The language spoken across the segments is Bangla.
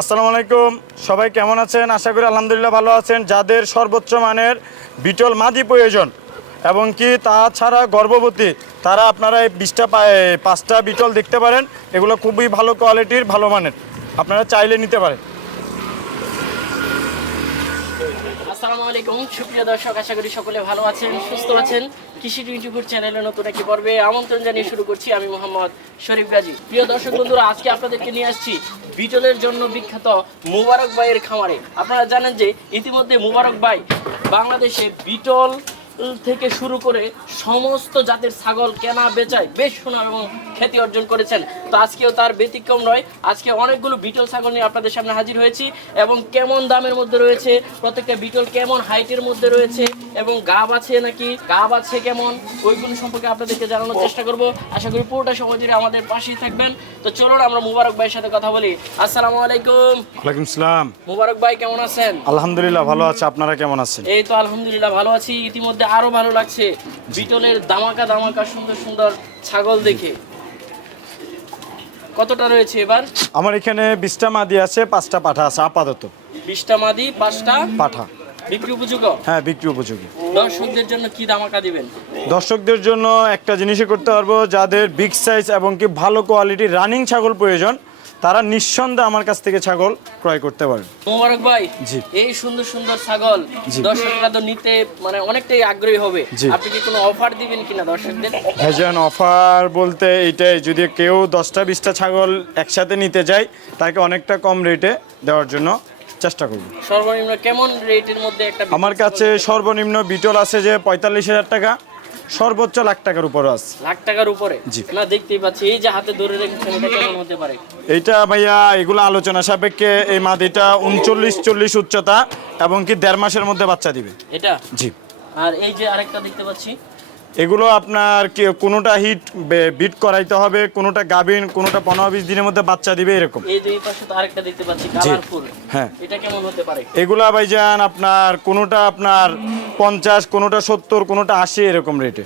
আসসালামু আলাইকুম। সবাই কেমন আছেন? আশা করি আলহামদুলিল্লাহ ভালো আছেন। যাদের সর্বোচ্চ মানের বিটল মাদি প্রয়োজন এবং কি তাছাড়া গর্ভবতী, তারা আপনারা এই বিশটা পাঁচটা বিটল দেখতে পারেন। এগুলো খুবই ভালো কোয়ালিটির ভালো মানের। আপনারা চাইলে নিতে পারেন আসসালামু আলাইকুম, সুপ্রিয় দর্শক, আশা করি সকলে ভালো আছেন, সুস্থ আছেন। কৃষি ইউটিউবের চ্যানেলে নতুন একটি পর্বে আমন্ত্রণ জানিয়ে শুরু করছি। আমি মোহাম্মদ শরীফ গাজী। প্রিয় দর্শক বন্ধুরা, আজকে আপনাদেরকে নিয়ে আসছি বিটলের জন্য বিখ্যাত মুবারক ভাইয়ের খামারে। আপনারা জানেন যে ইতিমধ্যে মুবারক ভাই বাংলাদেশে বিটল থেকে শুরু করে সমস্ত জাতের ছাগল কেনা বেচায় বেশ সুনাম এবং খ্যাতি অর্জন করেছেন। তো আজকেও তার ব্যতিক্রম নয় আজকে অনেকগুলো বিটল ছাগল নিয়ে আপনাদের সামনে হাজির হয়েছি এবং কেমন দামের মধ্যে রয়েছে প্রত্যেকটা বিটল কেমন হাইটের মধ্যে রয়েছে এবং গাব আছে নাকি গাব আছে কেমন ওইগুলো সম্পর্কে আপনাদেরকে জানানোর চেষ্টা করব। আশা করি পুরোটা সময় জুড়ে আমাদের পাশেই থাকবেন। তো চলুন আমরা মুবারক ভাইয়ের সাথে কথা বলি। আসসালামু আলাইকুম। ওয়ালাইকুম সালাম। মুবারক ভাই কেমন আছেন? আলহামদুলিল্লাহ ভালো আছে। আপনারা কেমন আছেন? এই তো আলহামদুলিল্লাহ ভালো আছি। ইতিমধ্যে আরও ভালো লাগছে। বিটলের দামাকা দামাকা সুন্দর সুন্দর ছাগল দেখে। কতটা রয়েছে এবার? আমার এখানে বিশটা মাদি আছে পাঁচটা পাঠা আছে আপাতত। বিশটা মাদি পাঁচটা? পাঠা। বিক্রি উপযোগ? হ্যাঁ বিক্রি উপযোগী। দর্শকদের জন্য কি দামাকা দিবেন? দর্শকদের জন্য একটা জিনিসই করতে পারব যাদের বিগ সাইজ এবং কি ভালো কোয়ালিটির রানিং ছাগল প্রয়োজন তারা নিঃসন্দেহে আমার কাছ থেকে ছাগল ক্রয় করতে পারেন মোবারক ভাই জি। এই সুন্দর সুন্দর ছাগল। দর্শকরা তো নিতে মানে অনেকটাই আগ্রহী হবে। আপনি কি কোনো অফার দিবেন কিনা দর্শকদের ভাইজান অফার বলতে এইটাই যদি কেউ দশটা বিশটা ছাগল একসাথে নিতে যায় তাকে অনেকটা কম রেটে দেওয়ার জন্য চেষ্টা করব সর্বনিম্ন কেমন রেটের মধ্যে একটা আমার কাছে সর্বনিম্ন বিটল আছে যে পঁয়তাল্লিশ হাজার টাকা সর্বোচ্চ লাখ টাকার উপরে আছে। লাখ টাকার উপরে? জি। না দেখতেই পাচ্ছি এই যে হাতে ধরে রেখেছেন এটা কেমন হতে পারে? এইটা ভাইয়া এগুলো আলোচনা সাপেক্ষে এই মাদিটা উনচল্লিশ চল্লিশ উচ্চতা এবং কি দেড় মাসের মধ্যে বাচ্চা দিবে। এটা? জি। আর এই যে আরেকটা দেখতে পাচ্ছি এগুলো আপনার কোনোটা হিট বিট করাইতে হবে কোনোটা গাভিন কোনোটা পনেরো বিশ দিনের মধ্যে বাচ্চা দিবে এরকম। হ্যাঁ। এগুলো ভাইজান আপনার কোনোটা আপনার পঞ্চাশ কোনোটা সত্তর কোনোটা আশি এরকম রেটে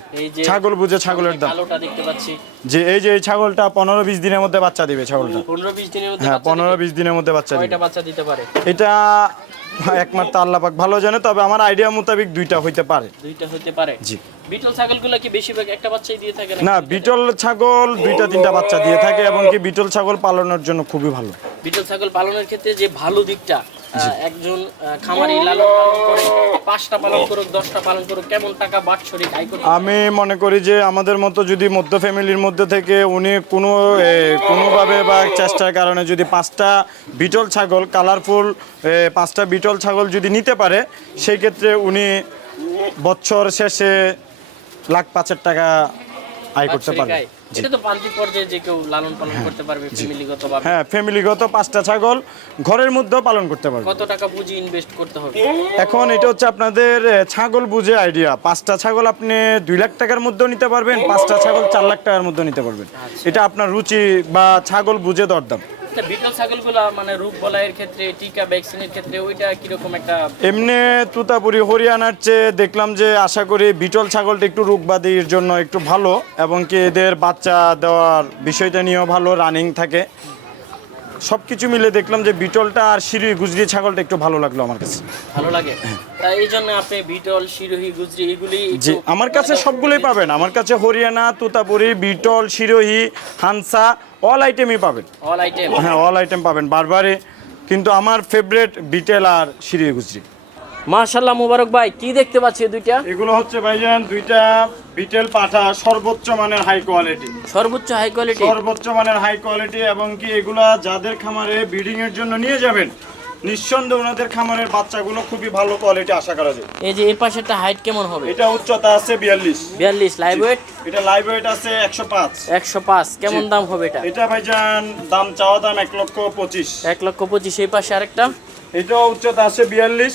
ছাগল বুঝে ছাগলের দাম। কালোটা দেখতে পাচ্ছি। যে এই যে এই ছাগলটা পনেরো বিশ দিনের মধ্যে বাচ্চা দিবে ছাগলটা। পনেরো বিশ দিনের মধ্যে হ্যাঁ পনেরো বিশ দিনের মধ্যে বাচ্চা দিবে। বাচ্চা দিতে পারে? এটা একমাত্র আল্লাহ পাক ভালো জানে তবে আমার আইডিয়া মোতাবেক দুইটা হইতে পারে। দুইটা হতে পারে। জি। বিটল ছাগলগুলো কি বেশিরভাগ একটা বাচ্চাই দিয়ে থাকে না বিটল ছাগল দুইটা তিনটা বাচ্চা দিয়ে থাকে এবং কি বিটল ছাগল পালনের জন্য খুবই ভালো। বিটল ছাগল পালনের ক্ষেত্রে যে ভালো দিকটা একজন খামারি লালন পালন করে পাঁচটা পালন করুক দশটা পালন করুক কেমন টাকা বাৎসরিক আয় আমি মনে করি যে আমাদের মতো যদি মধ্য ফ্যামিলির মধ্যে থেকে উনি কোনো এ, কোনোভাবে বা চেষ্টার কারণে যদি পাঁচটা বিটল ছাগল কালারফুল পাঁচটা বিটল ছাগল যদি নিতে পারে সেই ক্ষেত্রে উনি বছর শেষে লাখ পাঁচের টাকা আয় করতে বাৎসরিক আয়। এটা তো প্রান্তিক পর্যায়ে যে কেউ লালন পালন করতে পারবে ফ্যামিলিগত হ্যাঁ ফ্যামিলিগত পাঁচটা ছাগল ঘরের মধ্যেও পালন করতে পারবে। কত টাকা পুঁজি ইনভেস্ট করতে হবে? এখন এটা হচ্ছে আপনাদের ছাগল বুঝে আইডিয়া পাঁচটা ছাগল আপনি দুই লাখ টাকার মধ্যেও নিতে পারবেন পাঁচটা ছাগল চার লাখ টাকার মধ্যেও নিতে পারবেন। এটা আপনার রুচি বা ছাগল বুঝে দরদাম। তা বিটল ছাগলগুলা মানে রোগ বলাইয়ের ক্ষেত্রে টিকা ভ্যাকসিনের ক্ষেত্রে ওইটা কীরকম একটা এমনি তুতাপুরি হরিয়ানার চেয়ে দেখলাম যে আশা করি বিটল ছাগলটা একটু রোগবাদির জন্য একটু ভালো এবং কি এদের বাচ্চা দেওয়ার বিষয়টা নিয়েও ভালো রানিং থাকে। সব কিছু মিলে দেখলাম যে বিটলটা আর সিঁড়ি গুজরি ছাগলটা একটু ভালো লাগল আমার কাছে। ভালো লাগে? তা এই জন্য আপনি বিটল শিরোহী গুজরি এগুলি জি আমার কাছে সবগুলোই পাবেন। আমার কাছে হরিয়ানা তুতাপুরি বিটল সিরোহি হানসা অল আইটেমই পাবেন। অল আইটেম হ্যাঁ অল আইটেম পাবেন। বারবারে কিন্তু আমার ফেভারিট বিটেল আর সিরিয়ে গুজরি মাশাল্লাহ মুবারক ভাই কি দেখতে পাচ্ছি এই দুইটা? এগুলো হচ্ছে ভাইজান দুইটা বিটেল পাঠা সর্বোচ্চ মানের হাই কোয়ালিটি সর্বোচ্চ হাই কোয়ালিটি সর্বোচ্চ মানের হাই কোয়ালিটি এবং কি এগুলা যাদের খামারে ব্রিডিং এর জন্য নিয়ে যাবেন নিঃসন্দেহে ওনাদের খামারের বাচ্চাগুলো খুবই ভালো কোয়ালিটি আশা করা যায়। এই যে এই পাশেরটা হাইট কেমন হবে? এটা উচ্চতা আছে বিয়াল্লিশ। বিয়াল্লিশ লাইভ ওয়েট এটা লাইভ ওয়েট আছে একশো পাঁচ। একশো পাঁচ কেমন দাম হবে এটা? এটা ভাইজান দাম চাওয়া দাম এক লক্ষ পঁচিশ। এক লক্ষ পঁচিশ এই পাশে আরেকটা? এটা উচ্চতা আছে বিয়াল্লিশ।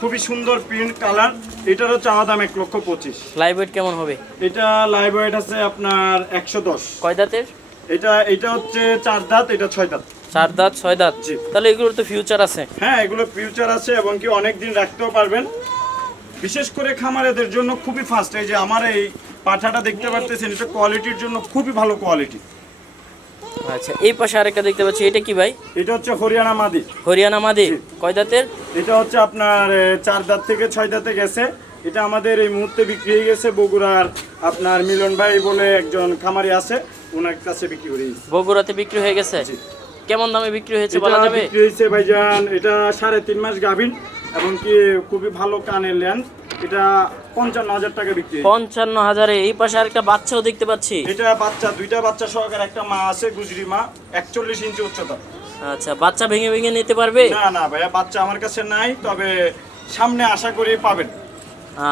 খুবই সুন্দর প্রিন্ট কালার এটারও চাওয়া দাম এক লক্ষ পঁচিশ। লাইভ ওয়েট কেমন হবে? এটা লাইভ ওয়েট আছে আপনার একশো দশ। কয় দাঁতের? এটা এটা হচ্ছে চার দাঁত এটা ছয় দাঁত। চার দাঁত ছয় দাঁত? তাহলে এগুলোর তো ফিউচার আছে। হ্যাঁ এগুলো ফিউচার আছে এবং কি অনেক দিন রাখতেও পারবেন। বিশেষ করে খামারেদের জন্য খুবই ফাস্ট এই যে আমার এই পাঠাটা দেখতে পারতেছেন এটা কোয়ালিটির জন্য খুবই ভালো কোয়ালিটি আচ্ছা এই পাশে আরেকটা দেখতে পাচ্ছি এটা কি ভাই? এটা হচ্ছে হরিয়ানা মাদি। হরিয়ানা মাদি কয় দাঁতের? এটা হচ্ছে আপনার চার দাঁত থেকে ছয় দাঁতে গেছে। এটা আমাদের এই মুহূর্তে বিক্রি হয়ে গেছে বগুড়ার আপনার মিলন ভাই বলে একজন খামারি আছে ওনার কাছে বিক্রি করে। দিয়েছি। বগুড়াতে বিক্রি হয়ে গেছে। কেমন দামে বিক্রি হয়েছে বলা যাবে? বিক্রি হয়েছে ভাইজান এটা সাড়ে তিন মাস গাভিন এবং কি খুবই ভালো কানের লেন্স এটা পঞ্চান্ন হাজার টাকা বিক্রি। পঞ্চান্ন হাজারে। এই পাশে আরেকটা বাচ্চাও দেখতে পাচ্ছি। এটা বাচ্চা দুইটা বাচ্চা সহকারে একটা মা আছে গুজরি মা একচল্লিশ ইঞ্চি উচ্চতা। আচ্ছা বাচ্চা ভেঙে ভেঙে নিতে পারবে? না না ভাইয়া বাচ্চা আমার কাছে নাই তবে সামনে আশা করি পাবেন।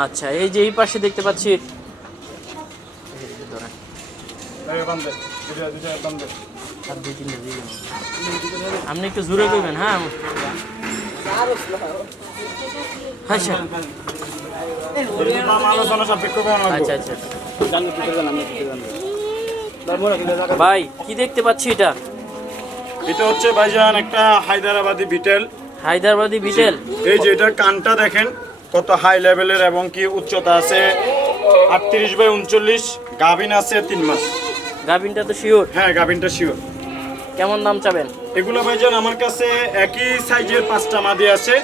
আচ্ছা এই যে এই পাশে দেখতে পাচ্ছি। এই আপনি একটু জোরে করবেন হ্যাঁ? হ্যাঁ লাগবে? আচ্ছা আচ্ছা ভাই কি দেখতে পাচ্ছি এটা? এটা হচ্ছে ভাইজান একটা হায়দ্রাবাদি বিটেল। হায়দ্রাবাদি বিটেল? এই যে এটার কানটা দেখেন কত হাই লেভেলের এবং কি উচ্চতা আছে। আটত্রিশ বাই উনচল্লিশ গাভিন আছে তিন মাস। গাভিনটা তো শিওর হ্যাঁ গাভিনটা শিওর কেমন দাম চাবেন? এগুলো ভাইজান, আমার কাছে একই সাইজের পাঁচটা মাদি আছে।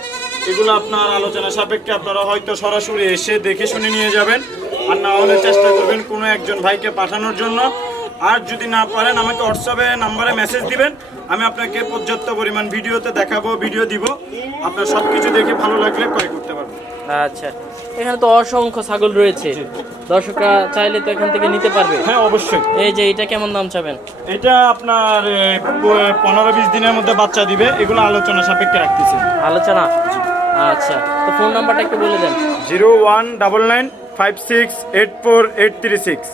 এগুলো আপনার আলোচনা সাপেক্ষে আপনারা হয়তো সরাসরি এসে দেখে শুনে নিয়ে যাবেন। আর না হলে চেষ্টা করবেন কোনো একজন ভাইকে পাঠানোর জন্য। আর যদি না পারেন, আমাকে হোয়াটসঅ্যাপে নাম্বারে মেসেজ দিবেন। আমি আপনাকে পর্যাপ্ত পরিমাণ ভিডিওতে দেখাবো ভিডিও দিব। আপনার সব কিছু দেখে ভালো লাগলে ক্রয় করতে পারবেন। আচ্ছা এখানে তো অসংখ্য ছাগল রয়েছে। দর্শকরা চাইলে তো এখান থেকে নিতে পারবে। হ্যাঁ অবশ্যই। এই যে এটা কেমন দাম চাবেন? এটা আপনার পনেরো বিশ দিনের মধ্যে বাচ্চা দিবে। এগুলো আলোচনা সাপেক্ষে রাখতেছি। আলোচনা? আচ্ছা তো ফোন নাম্বারটা একটু বলে দেন। Zero one double nine five six eight four eight three six.